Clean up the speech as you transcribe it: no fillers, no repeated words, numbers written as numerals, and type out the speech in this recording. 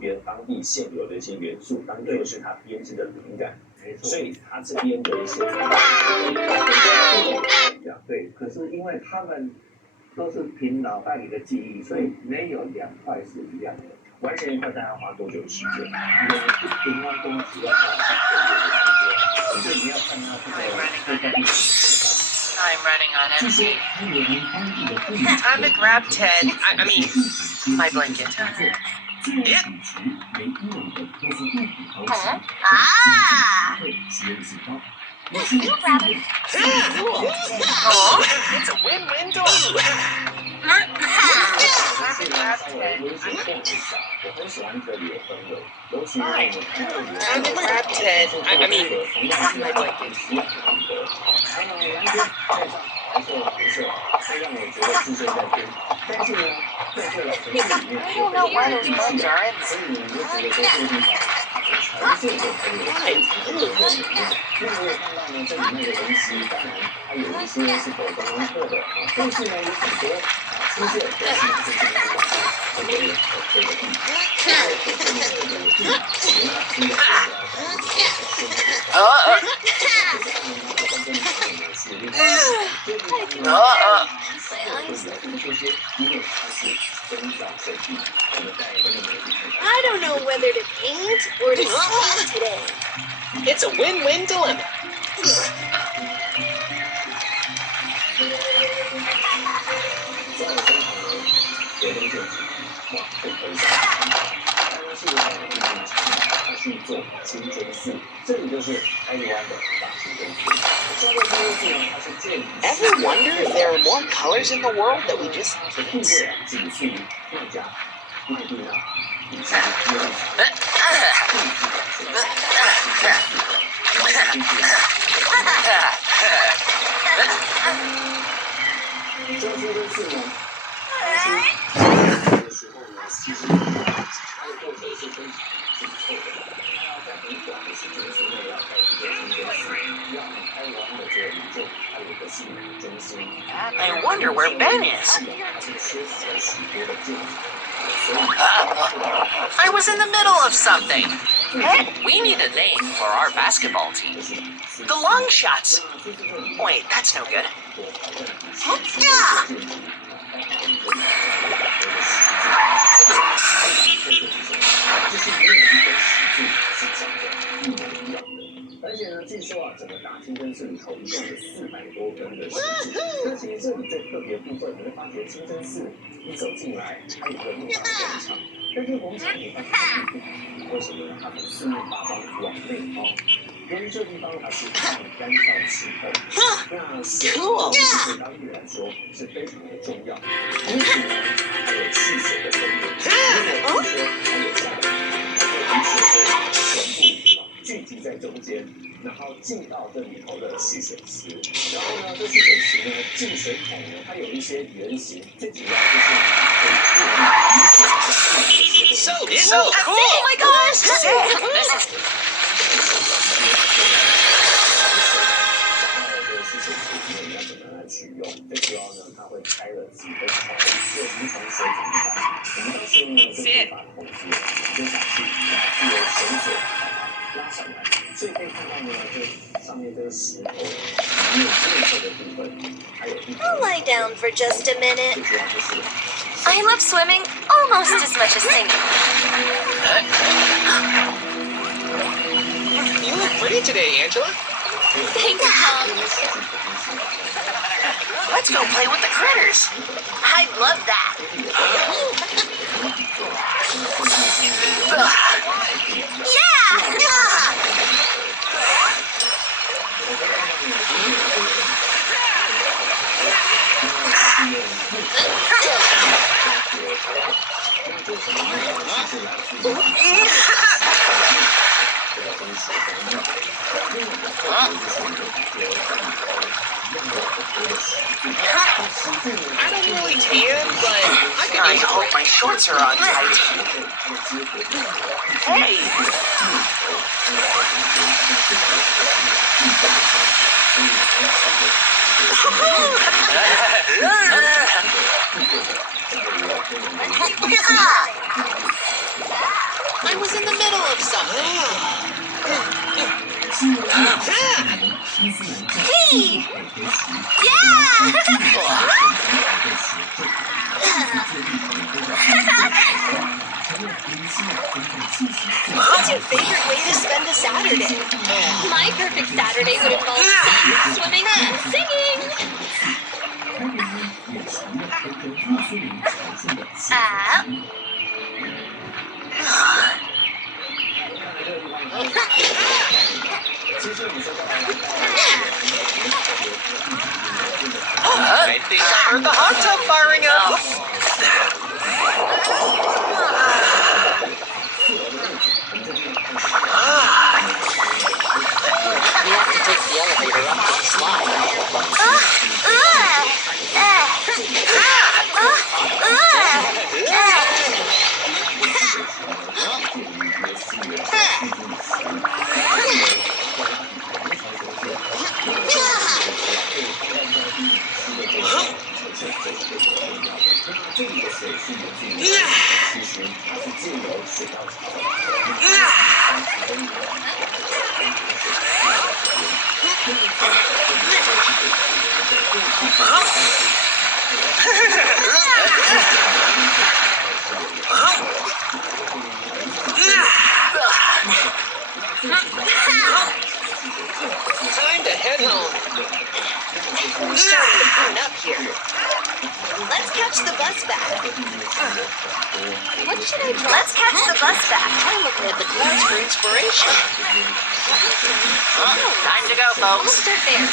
边当地现有的一些元素，当就是它编织的灵感。所以它这边的一些对，可是因为他们都是凭脑袋里的记忆，所以没有两块是一样的。完成一块大概花多久的时间？平方公尺要花3个月的时间，所以你要看它这个I'm running on empty. Time to grab Ted. I mean, my blanket. Yep. Ah! You grab it. Oh, it's a win-win door. Time to grab Ted. 我很喜欢这里的氛围，尤其 Fine. Time to grab Ted. I mean, my blanket. 白色、红色，会让我觉得置身在边。但是呢，在这个城市里面， I don't know why those bugs are in 所以呢，我觉得在这个地方，它呈现的很有非常的有能量。那我也看到呢，这里面的东西，当然它有一些是给观光客的啊，但是呢，有很多出现都是这个地方这个这个地方，I don't know whether to paint or to sleep today. It's a win-win dilemma. 去做清真寺，这里就是台湾的大清真寺。这个清真寺呢，它是建于 Ever wonder if there are more colors in the world that we just 是地 can't see? 位仅次于麦加、麦地那以及耶路撒冷。这清真寺呢，的时候呢，其实它的过程是非常紧凑的，它要在很短的时间之内要盖这个清真寺，让台湾的这个民众还有一个信仰的中心。 I wonder where Ben is. 它是缺少了许多的建筑，所以 I was in the middle of something. Hey, we need a name for our basketball team. The Long Shots. Wait, that's no good. Yeah. 而且呢，据说啊，整个大清真寺里头一共有400多根的石柱。那其实这里最特别的部分，你会发觉清真寺一走进来，它有个很大的广场。但这个广场你发现它并不大，为什么呢？它从四面八方往内凹。由于这地方它是半干燥气候，那水对当地来说是非常的重要。因此呢，它有蓄水的功能。如果说它有下雨，它的雨水会全部聚集在中间，然后进到这里头的蓄水池。然后呢，这蓄水池呢，进水孔呢，它有一些圆形，最主要就是可以过滤雨水的 So Oh cool. my gosh! 取用，最主要呢，它会开了几个孔，就如同水煮一般。我们到时候呢，就可以把孔子丢下去，然后借由绳索把它拉上来。所以可以看到呢，这上面这个石头没有内侧的部分，还有一 I'll lie down for just a minute. 最主要就是 I love swimming almost as much as singing. You look pretty today, Angela. Thanks, Tom. Let's go play with the critters. I'd love that. I don't really tan, but I hope my shorts are on tight. Hey! I was in the middle of something. Hey! Yeah! What's your favorite way to spend a Saturday? My perfect Saturday would involve sun, swimming, and singing. I think I heard the hot tub firing up. We have to take the elevator up to the slide. Time to head home. We're starting to clean up here. Let's catch the bus back. What should I draw? Let's catch the bus back. I'm looking at the clouds for inspiration. Time to go, I'll folks. start there.